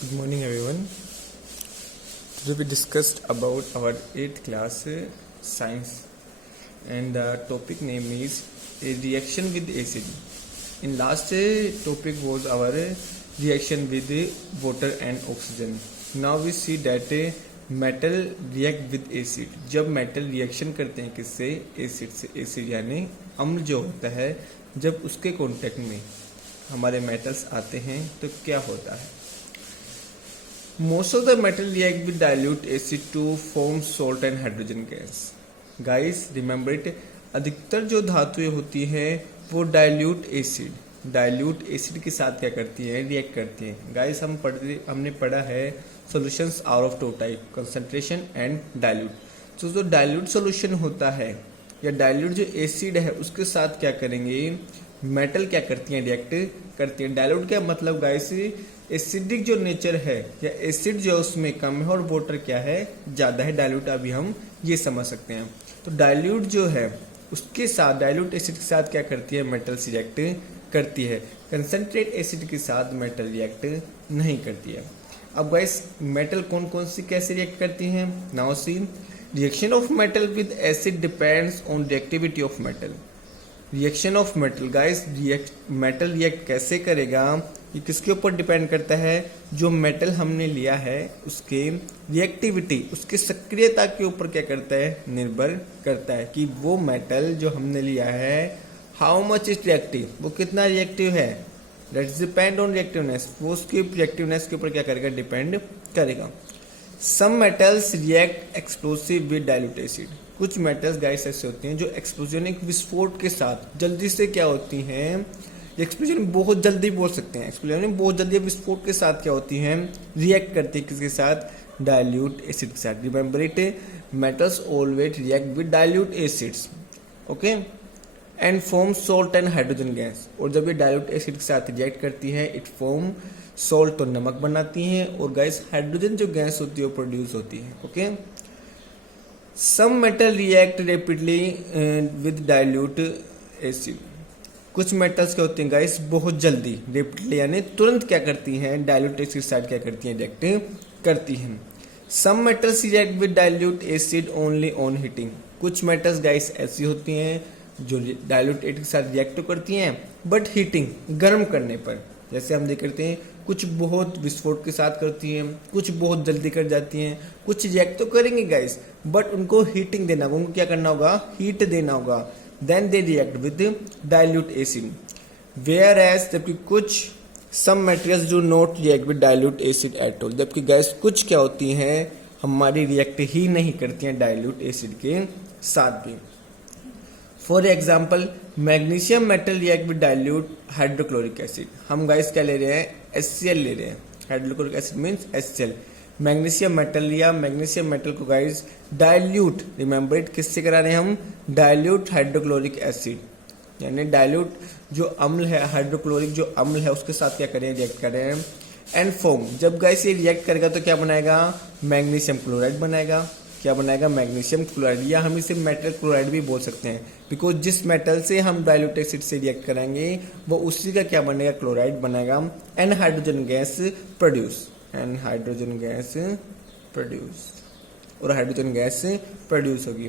Good morning, everyone. Today we discussed about our 8th class science, and the topic name is a reaction with acid. In last topic was our reaction with water and oxygen. Now we see that metal react with acid. जब metal reaction करते हैं किससे? Acid से. Acid यानी अम्ल जो होता है, जब उसके कांटेक्ट में हमारे मेटल्स आते हैं तो क्या होता है? Most of the metal react with dilute acid to form salt and hydrogen gas. Guys, remember it. अधिकतर जो धातुएं होती हैं वो डाइल्यूट एसिड के साथ क्या करती हैं? रिएक्ट करती हैं. गाइस, हमने पढ़ा है solutions are of two type, concentration and dilute. तो जो डाइल्यूट सॉल्यूशन होता है या डाइल्यूट जो एसिड है उसके साथ क्या करेंगे? मेटल क्या करती हैं? रिएक्ट करती हैं. डाइल्यूट क्या मतलब गाइस? एसिडिक जो नेचर है या एसिड जो उसमें कम है और वाटर क्या है? ज़्यादा है. डाइल्यूट अभी हम ये समझ सकते हैं. तो डाइल्यूट जो है उसके साथ, डाइल्यूट एसिड के साथ क्या करती है? मेटल्स रिएक्ट करती है. कंसंट्रेट एसिड के साथ मेटल रिएक्ट नहीं करती है. अब गाइस, मेटल कौन कौन सी कैसे रिएक्ट करती हैं? Now see, reaction of metal with acid depends on reactivity of metal. Reaction of metal guys, metal react कैसे करेगा? ये किसके ऊपर डिपेंड करता है? जो मेटल हमने लिया है उसके रिएक्टिविटी, उसकी सक्रियता के ऊपर क्या करता है? निर्भर करता है कि वो मेटल जो हमने लिया है हाउ मच इज रिएक्टिव, वो कितना रिएक्टिव है. Let's depend on reactiveness. वो उसकी रिएक्टिवनेस के ऊपर क्या करेगा? डिपेंड करेगा. Some metals react explosive with dilute acid. कुछ मेटल्स गाइस ऐसे होते हैं जो एक्सप्लोजन, एक विस्फोट के साथ जल्दी से क्या होती हैं? एक्सप्लोजन बहुत जल्दी बोल सकते हैं. एक्सप्लोजन बहुत जल्दी विस्फोट के साथ क्या होती हैं? रिएक्ट करती है. किसके साथ? डाइल्यूट एसिड के साथ. Remember it, metals always react with dilute acids, okay, and form salt and hydrogen gas. और जब ये डाइल्यूट एसिड के साथ रिएक्ट करती है, इट फॉर्म सॉल्ट, तो नमक बनाती है, और गैस हाइड्रोजन जो गैस होती है वो प्रोड्यूस होती है. Okay, some metal react rapidly with dilute acid. कुछ मेटल्स क्या होती हैं गाइस? बहुत जल्दी, रैपिडली यानी तुरंत क्या करती हैं? डाइल्यूट एसिड के साथ क्या करती हैं? रिएक्ट करती हैं. Some metals react with dilute acid only on heating. कुछ मेटल्स गाइस ऐसी होती हैं जो डाइल्यूट एसिड के साथ रिएक्ट तो करती हैं बट हीटिंग, गर्म करने पर. जैसे हम देख करते हैं, कुछ बहुत विस्फोट के साथ करती हैं, कुछ बहुत जल्दी कर जाती हैं, कुछ रिएक्ट तो करेंगे गाइस बट उनको हीटिंग देना होगा. उनको क्या करना होगा? हीट देना होगा. Then they react with dilute acid. Whereas, जबकि कुछ some materials do not react with dilute acid at all. जबकि गैस कुछ क्या होती हैं? हमारी रिएक्ट ही नहीं करती हैं डाइल्यूट एसिड के साथ भी. For example, magnesium metal react with dilute hydrochloric acid. हम गाइस क्या ले रहे हैं? HCl ले रहे हैं. Hydrochloric acid means HCl. Magnesium metal लिया, मैग्नीशियम मेटल को गाइस डाइल्यूट, रिमेंबर इट, किससे करा रहे हैं हम? डाइल्यूट हाइड्रोक्लोरिक एसिड, यानी डाइल्यूट जो अम्ल है, हाइड्रोक्लोरिक जो अम्ल है उसके साथ क्या करें? रिएक्ट कर रहे हैं. एंड फॉर्म, जब गाइस ये रिएक्ट करेगा तो क्या बनाएगा? मैग्नीशियम क्लोराइड बनाएगा. क्या बनाएगा? मैग्नीशियम क्लोराइड, या हम इसे मेटल क्लोराइड भी बोल सकते हैं, बिकॉज जिस मेटल से हम डाइल्यूट एसिड से रिएक्ट कराएंगे वो उसी का क्या बनेगा? क्लोराइड बनेगा. एंड हाइड्रोजन गैस प्रोड्यूस, और हाइड्रोजन गैस प्रोड्यूस होगी.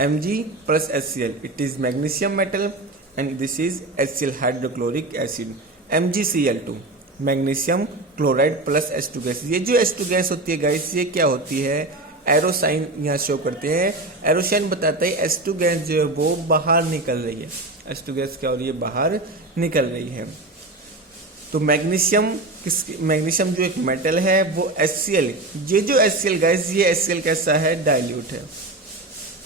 Mg plus HCl, it is magnesium metal and this is HCl hydrochloric acid. MgCl2, magnesium chloride plus H2 gas. ये जो H2 गैस होती है गाइस, ये क्या होती है? एरो साइन यहाँ शो करते हैं. एरो साइन बताता है H2 गैस जो है वो बाहर निकल रही है. H2 गैस क्या हो रही है? बाहर निकल रही है. तो मैग्नीशियम मैग्नीशियम जो एक मेटल है वो HCl, ये जो HCl गैस, ये HCl कैसा है? डाइल्यूट है.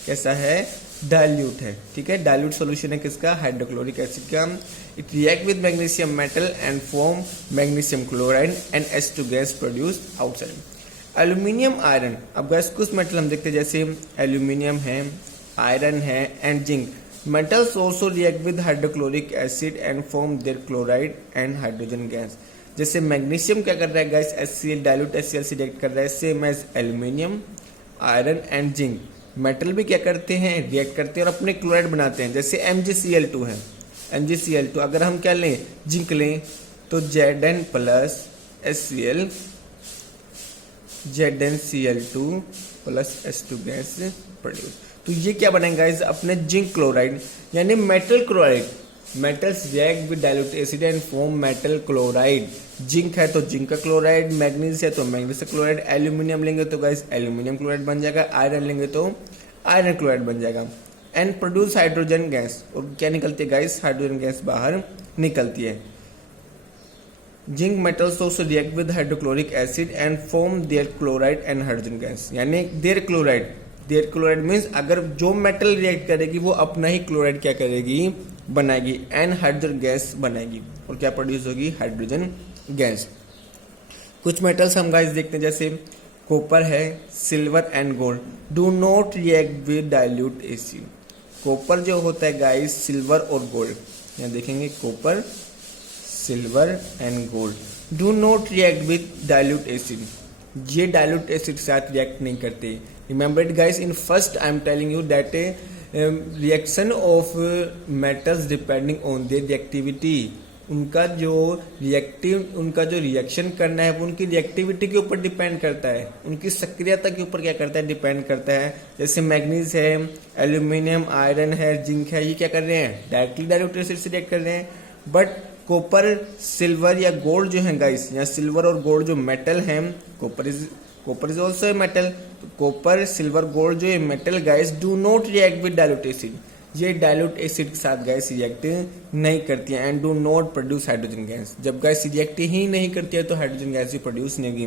कैसा है? डाइल्यूट है. ठीक है, डाइल्यूट सॉल्यूशन है किसका? हाइड्रोक्लोरिक एसिड का. It react with magnesium metal and form magnesium chloride and H2 gas produced outside. Aluminium iron. अब गैस कुछ मेटल हम देखते हैं जैसे एल्यूमिनियम है, आयरन है and zinc. Metals also react with hydrochloric acid and form their chloride and hydrogen gas. जैसे मैग्नीशियम क्या कर रहा है गाइस? HCl, डाइल्यूट HCl से रिएक्ट कर रहा है, same as aluminium, iron and zinc. Metal भी क्या करते हैं? रिएक्ट करते हैं और अपने क्लोराइड बनाते हैं. जैसे MgCl2 है. MgCl2 अगर हम क्या लें? जिंक लें तो Zn plus HCl ZnCl2 plus H2 gas produce. तो ये क्या बनेगा गाइस, अपने जिंक क्लोराइड यानी metal chloride. Metals react with dilute acid and form metal chloride. Zinc है तो जिंक का क्लोराइड, मैग्नीज है तो मैग्नीज का क्लोराइड, एल्यूमिनियम लेंगे तो गाइस एल्यूमिनियम क्लोराइड बन जाएगा, आयरन लेंगे तो आयरन क्लोराइड बन जाएगा। And produce hydrogen gas. और क्या निकलती है गाइस, हाइड्रोजन गैस बाहर निकलती है। Zinc metals also react with hydrochloric acid and form their chloride and hydrogen gas. यानी देयर क्लोराइड मीन्स अगर जो मेटल रिएक्ट करेगी वो अपना ही क्लोराइड क्या करेगी, बनाएगी, एंड हाइड्रोजन गैस बनाएगी। और क्या प्रोड्यूस होगी, हाइड्रोजन गैस। कुछ मेटल्स हम गाइस देखते हैं, जैसे कॉपर है, silver and gold do not react with dilute acid. Copper जो होता है गाइस, सिल्वर और गोल्ड, यहाँ देखेंगे copper, silver and gold do not react with dilute acid. ये डाइल्यूट एसिड के साथ रिएक्ट नहीं करते। Remember it guys, in first I am telling you that reaction of metals depending on their reactivity. उनका जो reaction करना है वो उनकी रिएक्टिविटी के ऊपर डिपेंड करता है, उनकी सक्रियता के ऊपर क्या करता है, डिपेंड करता है। जैसे मैग्नीज है, एल्यूमिनियम, आयरन है, जिंक है, ये क्या कर रहे हैं, डायरेक्टली डाइल्यूट एसिड से रिएक्ट कर रहे हैं। बट कॉपर, सिल्वर या गोल्ड जो है गाइस, यहाँ सिल्वर और गोल्ड जो मेटल हैं, copper is also a metal. Copper, silver, gold जो है metal guys do not react with dilute acid. ये डाइल्यूट एसिड के साथ गैस रिएक्ट नहीं करती है and do not produce hydrogen gas. जब गैस रिएक्ट ही नहीं करती है तो हाइड्रोजन गैस भी प्रोड्यूस नहीं होगी।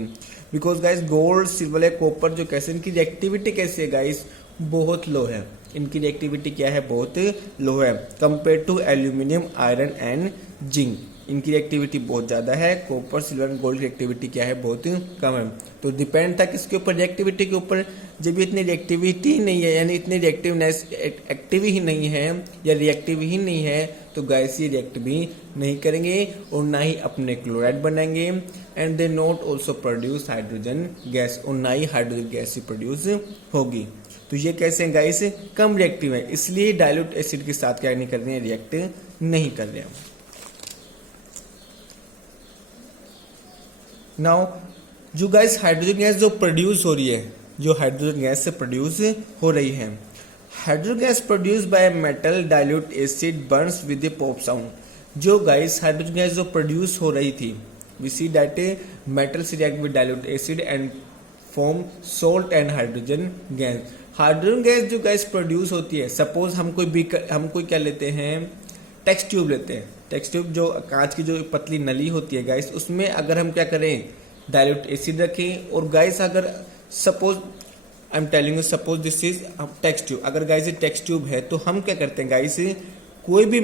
बिकॉज गैस गोल्ड, सिल्वर या कॉपर जो कैसे, इनकी रिएक्टिविटी कैसी है गाइस, बहुत लो है। इनकी रिएक्टिविटी क्या है, बहुत लो है compare to aluminium, iron and zinc. इनकी रिएक्टिविटी बहुत ज्यादा है। कॉपर, सिल्वर, गोल्ड की रिएक्टिविटी क्या है, बहुत कम है। तो डिपेंड था किसके ऊपर, रिएक्टिविटी के ऊपर। जब इतनी रिएक्टिविटी नहीं है, यानी इतनी रिएक्टिवनेस एक्टिव ही नहीं है या रिएक्टिव ही नहीं है, तो गैस ये रिएक्ट भी नहीं करेंगे और ना ही अपने क्लोराइड बनाएंगे। And they not also produce hydrogen gas, और ना ही हाइड्रोजन गैस ही प्रोड्यूस होगी। तो ये कैसे हैं गाइस, कम रिएक्टिव है, इसलिए डाइल्यूट एसिड के साथ क्या नहीं कर रहे हैं, रिएक्ट नहीं कर रहे हैं। नाउ जो गाइस हाइड्रोजन गैस जो प्रोड्यूस हो रही है, जो हाइड्रोजन गैस से प्रोड्यूस हो रही है, hydrogen gas produce by metal dilute acid burns with a pop sound. जो गाइस हाइड्रोजन गैस जो प्रोड्यूस हो रही थी, we see that metals react with dilute acid and form salt and hydrogen gas. Hydrogen gas जो gas produce होती है, suppose हम कोई क्या लेते हैं, टेक्स्ट ट्यूब लेते हैं। टेक्स्ट ट्यूब जो कांच की जो पतली नली होती है गाइस, उसमें अगर हम क्या करें, डाइल्यूट एसिड रखें, और गाइस अगर suppose I am telling you, suppose this is text tube. अगर गाइस ये टेक्स्ट ट्यूब है तो हम क्या करते हैं गाइस, कोई भी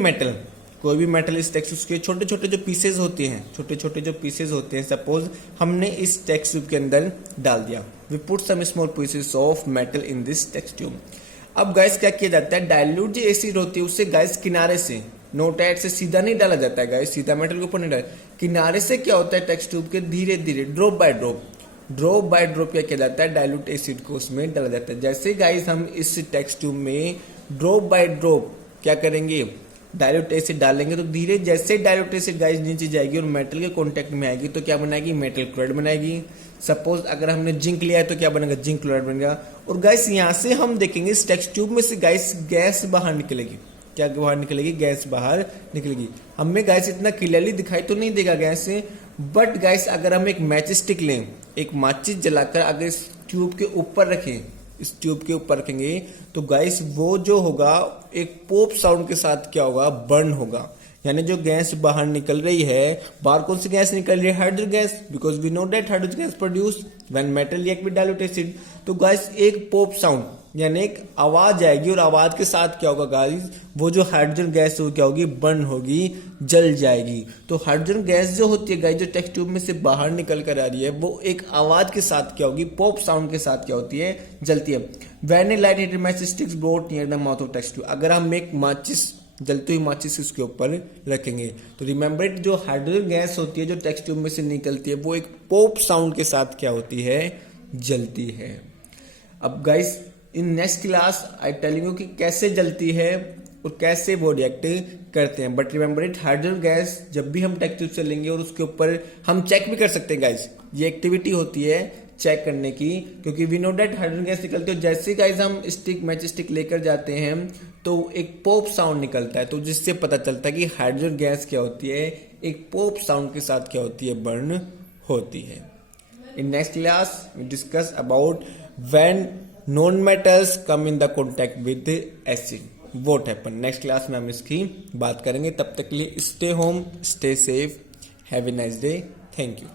मेटल इस टेक्स्ट ट्यूब के छोटे छोटे जो पीसेज होते हैं, सपोज हमने इस टेक्स्ट ट्यूब के अंदर डाल दिया, we put some small pieces of metal in this test tube. अब गाइस क्या किया जाता है, डाइल्यूट जो एसिड होती है उससे गाइस किनारे से, नोट एड से सीधा नहीं डाला जाता है गाइस, सीधा मेटल के ऊपर नहीं डाला, किनारे से क्या होता है, टेक्स्ट ट्यूब के धीरे धीरे ड्रॉप बाय ड्रॉप क्या किया जाता है, डाइल्यूट एसिड को उसमें डाला जाता है। जैसे गाइस हम इस टेक्स्ट ट्यूब में ड्रॉप बाय ड्रॉप क्या करेंगे, डाइल्यूट एसिड डालेंगे, तो धीरे जैसे डाइल्यूट एसिड गाइस नीचे जाएगी और मेटल के कांटेक्ट में आएगी तो क्या बनाएगी, मेटल क्लोराइड बनाएगी। सपोज अगर हमने जिंक लिया है तो क्या बनेगा, जिंक क्लोराइड बनेगा। और गाइस यहाँ से हम देखेंगे इस टेक्स्ट ट्यूब में से गाइस गैस बाहर निकलेगी। क्या बाहर निकलेगी, गैस बाहर निकलेगी। हमें गाइस इतना क्लियरली दिखाई तो नहीं देगा गैस से, बट गाइस अगर हम एक मैच स्टिक लें, एक माचिस जलाकर अगर इस ट्यूब के ऊपर रखें, इस ट्यूब के ऊपर रखेंगे, तो गाइस वो जो होगा एक पॉप साउंड के साथ क्या होगा, बर्न होगा। यानी जो गैस बाहर निकल रही है, बाहर कौन सी गैस निकल रही है, hydrogen gas, because we know that hydrogen gas produce when metal react with dilute acid. तो गाइस एक पॉप साउंड यानी एक आवाज आएगी, और आवाज के साथ क्या होगा गाइस, वो जो हाइड्रोजन गैस है वो क्या होगी, बर्न होगी, जल जाएगी। तो हाइड्रोजन गैस जो होती है गाइस, जो टेक्स्ट ट्यूब में से बाहर निकल कर आ रही है, वो एक आवाज के साथ क्या होगी, पॉप साउंड के साथ क्या होती है, जलती है। When A light heated match sticks brought near the mouth of text tube, अगर हम एक माचिस, जलती हुई माचिस उसके ऊपर रखेंगे, तो रिमेंबर इट, जो हाइड्रोजन गैस होती है जो टेक्स्ट ट्यूब में से निकलती है, वो एक पॉप साउंड के साथ क्या होती है, जलती है। अब guys in next class I telling you कि कैसे जलती है और कैसे वो रिएक्ट करते हैं। But remember it, hydrogen gas जब भी हम टेक्स्ट ट्यूब से लेंगे और उसके ऊपर हम चेक भी कर सकते हैं गाइस, ये एक्टिविटी होती है, चेक करने की, क्योंकि we know that hydrogen gas निकलती है। जैसे गाइस हम स्टिक मैच स्टिक लेकर जाते हैं तो एक पॉप साउंड निकलता है, तो जिससे पता चलता है कि हाइड्रोजन गैस क्या होती है, एक पॉप साउंड के साथ क्या होती है, बर्न होती है। In next class we discuss about when non metals come in the contact with acid, what happen. Next class में हम इसकी बात करेंगे। तब तक के लिए stay home, stay safe, have a nice day, thank you.